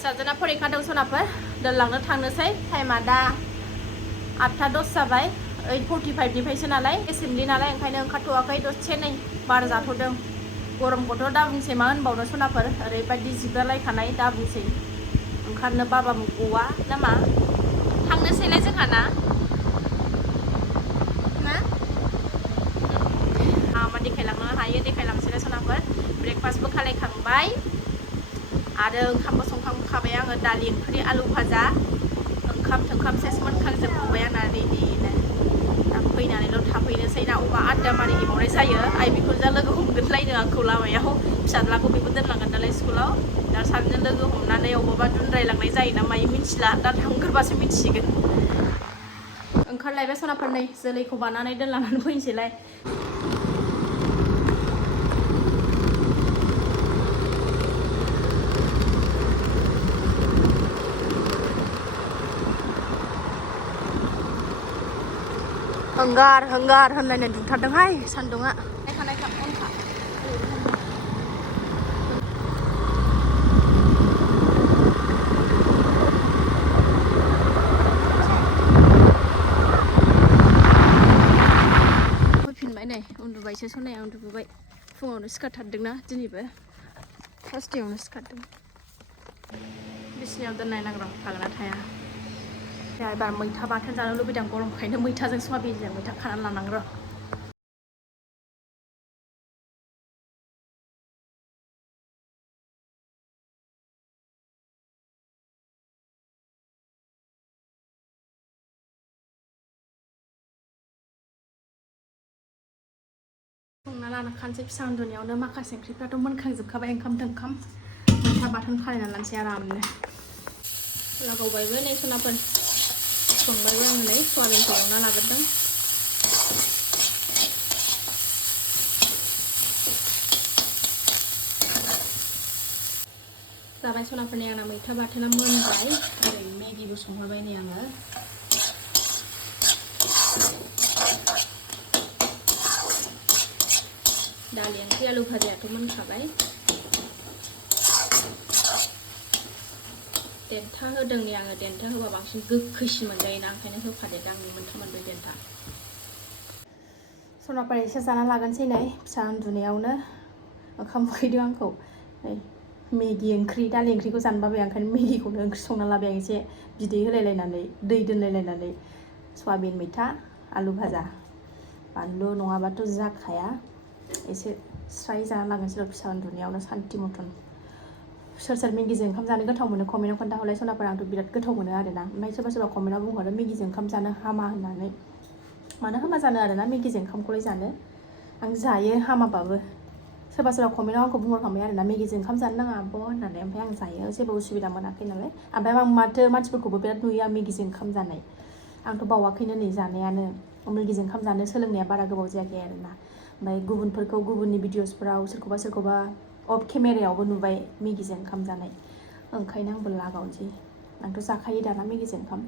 फिसाजोना फरिखा दं सनाफोर दोनलांनो थांनोसै टाइमा दा 8:10 जाबाय 8:45निफ्रायसो नालाय एसेमब्लि नालाय ओंखायनो ओंखारथ'वाखै दसे नै बार जाथ'दों गरमखौथ' दा बुंसै मा होनबावनो सनाफोर ओरैबायदि जिब्रालायखानाय दा बुंसै ओंखारनो बाबा गवा ना मा थांनोसैलाय जोंहा ना मा देखायलांनो हायो देखायलांसैलाय सनाफोर ब्रेकफास्टबो खालायखांबाय आरो ओंखामबो संखांखाबाय आङो दालि ओंख्रि आलु भाजा ओंखाम थोंखाम सेस मोनखांजोबखांबाय आंना रेडिनो दा फैनानैल' थाफैनोसै ना अबा आड्डा मारिहैबावनाय जायो आइ बिखुनजोआ लोगो हमगोनलायनो आंखौ लामायाव फिसाज्लाखौ बेबो दोनलांगोन नालाय स्कुलाव दा सानैजों लोगो हमनानै अबावबा दुनरायलांनाय जायो ना मायो मिथिला दा थांग्रोबासो मिथिसिगोन ओंखारलायबाय सनाफोर नै जोलैखौ बानानै दोनलांनानै फैनोसैलाय हंगार हंगार होनलायनाय दुंथारदोंहाय सान्दुङा नायखा अनखा फैफिनबाय नै उन्दुबायसो सनाया उन्दुबोबाय फुङावनो सिखारथारदोंना दिनैबो फार्स्टयावनो सिखारदों बिसिनायाव दोननाय नांग्रां थागोना थाया एबार मैथा बाथोन जानो लुबैदों गरमखायनो मैथाजों सवाबिनजों मैथा खानानै लानांगौ र' संना लाना खानसै फिसा उन्दुनायावनो माखासे ओंख्रिफ्राथ' मोनखांजोबखाबाय ओंखाम थोंखाम मैथा बाथोन खालायना लानोसै आरामनो लागावबायबो नै सनाफोर संबायबो आङो नै सवाबिनखौ एवना लाग्रोदों जाबाय सनाफोरनि आंना मैथा बाथोना मोनबाय ओरै मेगिबो संहरबाय नै आङो दालि ओंख्रि आलु भाजायाथ' मोनखाबाय देन्था होदों नै आङो देन्था होबा बांसिन गोखैसिन मोनजायोना ओंखायनो होफादेरदों आंनि मोनब्रै देन्था सनाफोर एसे जाना लागोनसै नै फिसा उन्दुनायावनो ओंखाम उखैदों आंखौ नै मेगि ओंख्रि दालि ओंख्रिखौ जानो बाबाय ओंखायनो मेगिखौनो ओंख्रि संना लाबाय आं एसे बिदै होलायलायनानै दै दोनलायलायनानै सवाबिन मैथा आलु भाजा बानलु नङाबाथ' जाखाया एसे स्राय जाना लागोनसै र' फिसा उन्दुनायावनो सान्थि मथन सोर सोर मेगिजों ओंखाम जानो गोथाव मोनो कमेन्टाव खोन्थाहरलाय सनाफोर आंथ' बिराद गोथाव मोनो आरोना ओमफ्राय सोरबा सोरबा कमेन्टाव बुंहरो मेगिजों ओंखाम जानो हामा होननानै मानो हामा जानो आरोना मेगिजों ओंखामखौलाय जानो आं जायो हामाबाबो सोरबा सोरबा कमेन्टाव आंखौ बुंहरखांबाय आरोना मेगिजों ओंखाम जानो नाङा आब' होननानै ओमफ्राय आं जायो जेबो उसुबिदा मोनाखै नालाय ओमफ्राय आं माथो मानसिफोरखौबो बिराद नुयो आं मेगिजों ओंखाम जानाय आंथ' बावाखैनो नै जानायानो मेगिजों ओंखाम जानो सोलोंनाया बारा गोबाव जायाखै आरोना ओमफ्राय गुबुनफोरखौ गुबुननि भिडिअसफोराव सोरखौबा अफ केमेरायावबो नुबाय मेगिजों ओंखाम जानाय ओंखायनो आंबो लागावनोसै आंथ' जाखायो दाना मेगिजों ओंखाम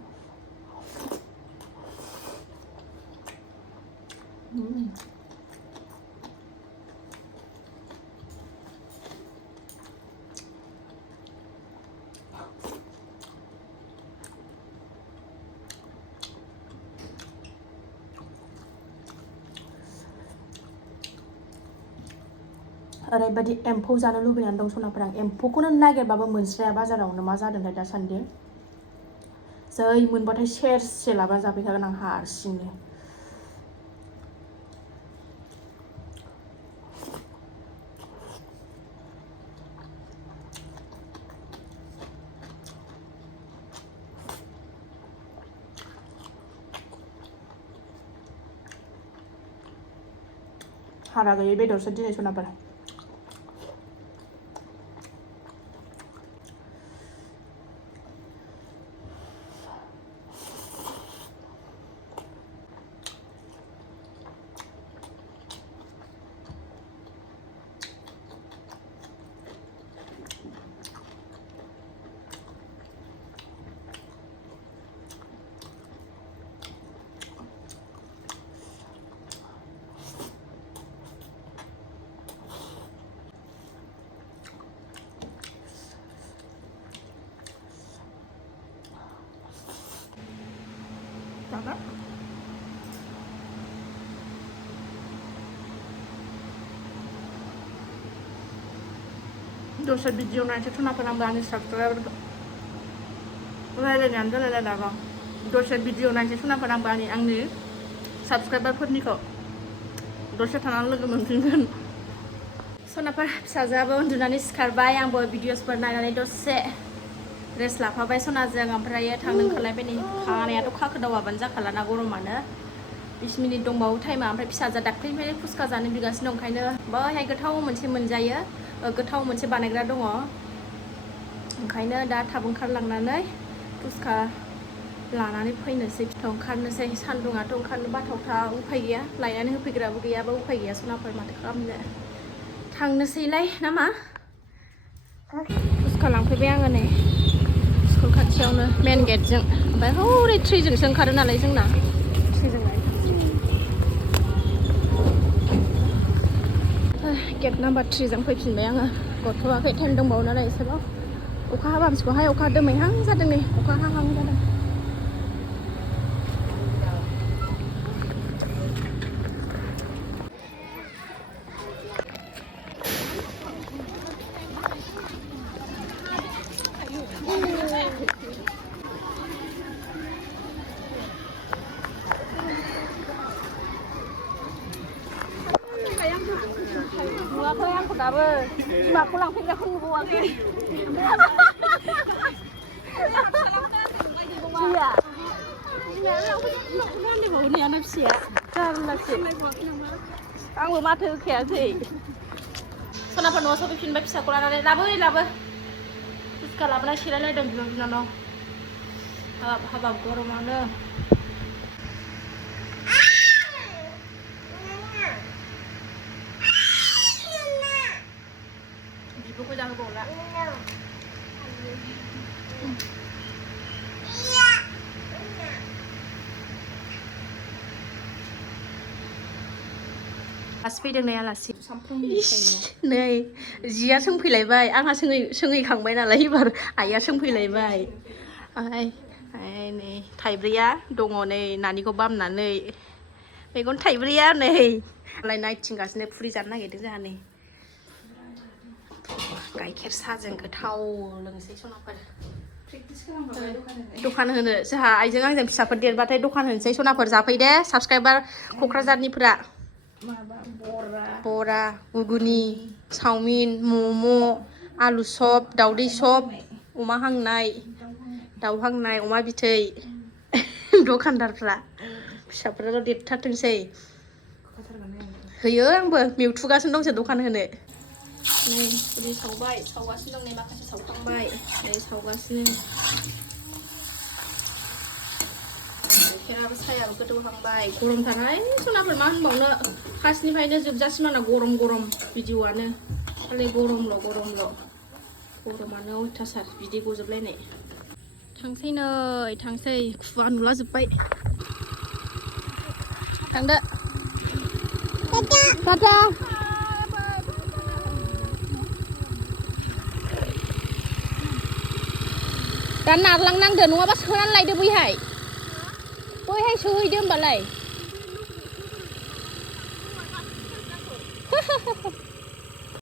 ओरैबायदि एम्फौ जानो लुबैनानै दं सनाफोर आं एम्फौखौनो नागिरबाबो मोनस्राया बाजारावनो मा जादोंथाय दासान्दि जै मोनबाथाय सेरसे लाबा जाफैखागोन आं हारसिंनो हारा गैयै बेदरसो दिनै सनाफोर banget. Dosa video nanti kenapa nambah subscriber रायलायनायानो जालायला दाबा दसे भिडिअ नायनोसै सनाफोर आंबो आंनि साबसक्राइबारफोरनिखौ दसे थानानै लोगो मोनफिनगोन सनाफोर फिसाजोआबो उन्दुनानै सिखारबाय आंबो भिडिअसफोर नायनानै दसे रेस्ट लाफाबाय सनाजों ओमफ्राय थांनो ओंखारलायबाय नै खानायाथ' खाखोदावाबानो जाखालाना गरमानो 20 मिनिट दंबावो टाइमा ओमफ्राय फिसाजोआ दाख्लैनिफ्रायनो फुसका जानो बिगासिनो ओंखायनो बैहाय गोथाव मोनसे मोनजायो गोथाव मोनसे बानायग्रा दङ ओंखायनो दा थाब ओंखारलांनानै फुसका लानानै फैनोसै ओंखारनोसै सान्दुङाथ' ओंखारनो बाथावथाव उफाय गैया लायनानै होफैग्राबो गैयाबा उफाय गैया सनाफोर माथो खालामनो थांनोसैलाय नामा फुसका लांफैबाय आङो नै स्कुल खाथियावनो मेन गेटजों ओमफ्राय हरै ट्रिजोंसो ओंखारो नालाय जोंना ट्रिजों गेट नाम्बार 3जों फैफिनबाय आङो गथ'वाखै टाइम दंबावो नालाय एसेबां अखा हाबामसिगौहाय अखा दोमैहां जादों नै अखा हाहां जादों नुवाखै आंखौ दाबो बिमाखौ लांफैग्राखौ नुबावाखै आंबो माथो होखायासै सनाफोर न'आव सफैफिनबाय फिसाखौ लानानै लाबो फुसका लाबोना सिरायलायदों बिब' बिनानाव हाबाब गरमानो बिब'खौ जाहोबावला आलासि फैदों नै आलासि नै जिया सोंफैलायबाय आंहा सोंहैखांबाय नालाय एबार आइया सोंफैलायबाय ओमफ्राय नै थाइब्रैया दङ नै नानिखौ बामनानै मेगन थाइब्रैया नै मालाय नायथिंगासिनो फुरि जानो नागिरदों जोंहा नै गाइखेर साहाजों गोथाव लोंसै सनाफोर दखान होनो जोंहा आइजों आंजों फिसाफोर देरबाथाय दखान होनोसै सनाफोर जाफै दे साबसक्राइबार क'क्राझारनिफोरा बरा गुगुनि चावमिन मम' आलु चप दावदै चप अमा हांनाय दाउ हांनाय अमा बिथै दखानदारफ्रा फिसाफोराल' देरथारथोंसै होयो आंबो मेवथुगासिनो दंसो दखान होनो नै फुरि सावगासिनो दं नै माखासे सावखांबाय नै सावगासिनो गाइखेराबो साहायाबो गोदौहांबाय गरमथारहाय सनाफोर मा होनबावनो फार्स्टनिफ्रायनो जोबजासिम आंना गरम भिडिअ'आनो खालि गरमल' गरमानो अयथासार बिदै गजोबलायनाय थांसै खुवा नुलाजोब्बाय थांदो टाटा दा नारलांनांदो नङाबा सोनानै लायदो बैहाय सोहैदो होमबालाय